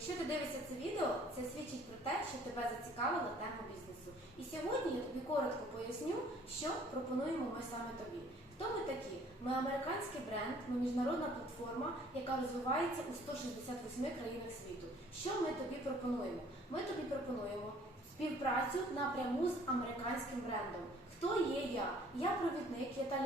Якщо ти дивишся це відео, це свідчить про те, що тебе зацікавила тема бізнесу. І сьогодні я тобі коротко поясню, що пропонуємо ми саме тобі. Хто ми такі? Ми американський бренд, ми міжнародна платформа, яка розвивається у 168 країнах світу. Що ми тобі пропонуємо? Ми тобі пропонуємо співпрацю напряму з американським брендом. Хто є я? Я провідник, я та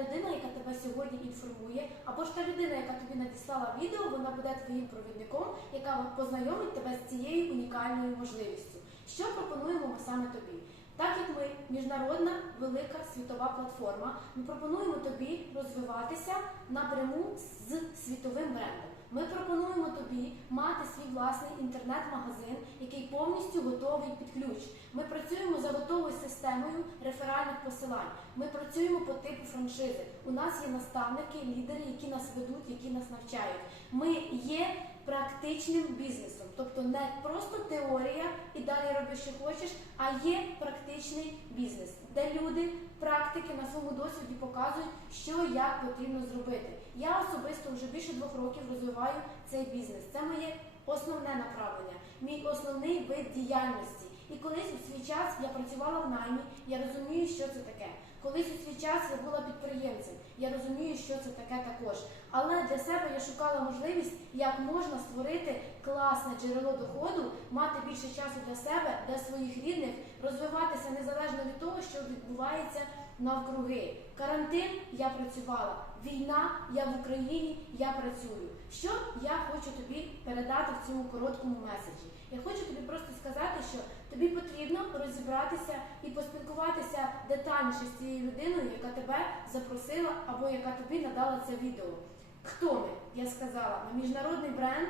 сьогодні інформує, або ж та людина, яка тобі надіслала відео, вона буде твоїм провідником, яка познайомить тебе з цією унікальною можливістю. Що пропонуємо ми саме тобі? Так як ми міжнародна велика світова платформа, ми пропонуємо тобі розвиватися напряму з світовим брендом. Ми пропонуємо тобі мати свій власний інтернет-магазин, який повністю готовий під ключ. Ми працюємо за готовою системою реферальних посилань. Ми працюємо по типу франшизи. У нас є наставники, лідери, які нас ведуть, які нас навчають. Ми є практичним бізнесом, тобто не просто теорія і далі роби, що хочеш, а є практичний бізнес, де люди, практики на своєму досвіді показують, що як потрібно зробити. Я особисто вже більше двох років розвиваю цей бізнес. Це моє основне направлення, мій основний вид діяльності. І колись час я працювала в наймі, я розумію, що це таке. Колись у свій час я була підприємцем, я розумію, що це таке також. Але для себе я шукала можливість, як можна створити класне джерело доходу, мати більше часу для себе, для своїх рідних, розвиватися незалежно від того, що відбувається навкруги. Карантин я працювала, війна, я в Україні, я працюю. Що я хочу тобі передати в цьому короткому меседжі? Я хочу тобі просто сказати, що тобі потрібно поспілкуватися детальніше з цією людиною, яка тебе запросила або яка тобі надала це відео. Хто ми? Я сказала, ми міжнародний бренд.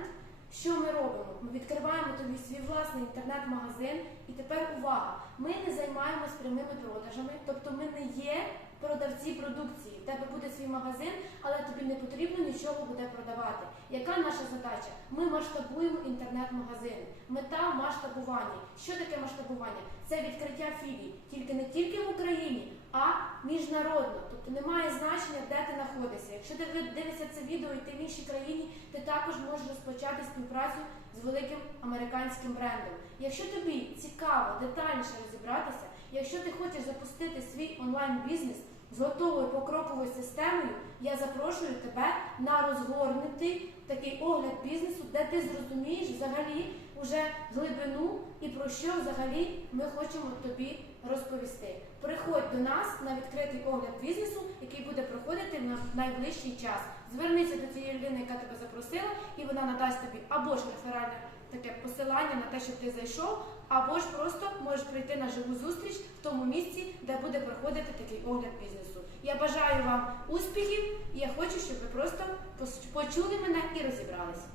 Що ми робимо? Ми відкриваємо тобі свій власний інтернет-магазин, і тепер увага! Ми не займаємось прямими продажами, тобто ми не є продавці продукції. В тебе буде свій магазин, але тобі не потрібно нічого буде продавати. Яка наша задача? Ми масштабуємо інтернет-магазин. Мета масштабування. Що таке масштабування? Це відкриття філій, тільки не тільки в Україні, а міжнародно. Тобто немає значення, де ти знаходишся. Якщо ти дивишся це відео і ти в іншій країні, ти також можеш розпочати співпрацю з великим американським брендом. Якщо тобі цікаво детальніше розібратися, якщо ти хочеш запустити свій онлайн-бізнес з готовою покроковою системою, я запрошую тебе на розгорнутий такий огляд бізнесу, де ти зрозумієш взагалі уже глибину і про що взагалі ми хочемо тобі розповісти. Приходь до нас на відкритий огляд бізнесу, який буде проходити на найближчий час. Звернися до цієї людини, яка тебе запросила, і вона надасть тобі або ж реферальне таке посилання на те, щоб ти зайшов, або ж просто можеш прийти на живу зустріч в тому місці, де буде проходити такий огляд бізнесу. Я бажаю вам успіхів і я хочу, щоб ви просто почули мене і розібралися.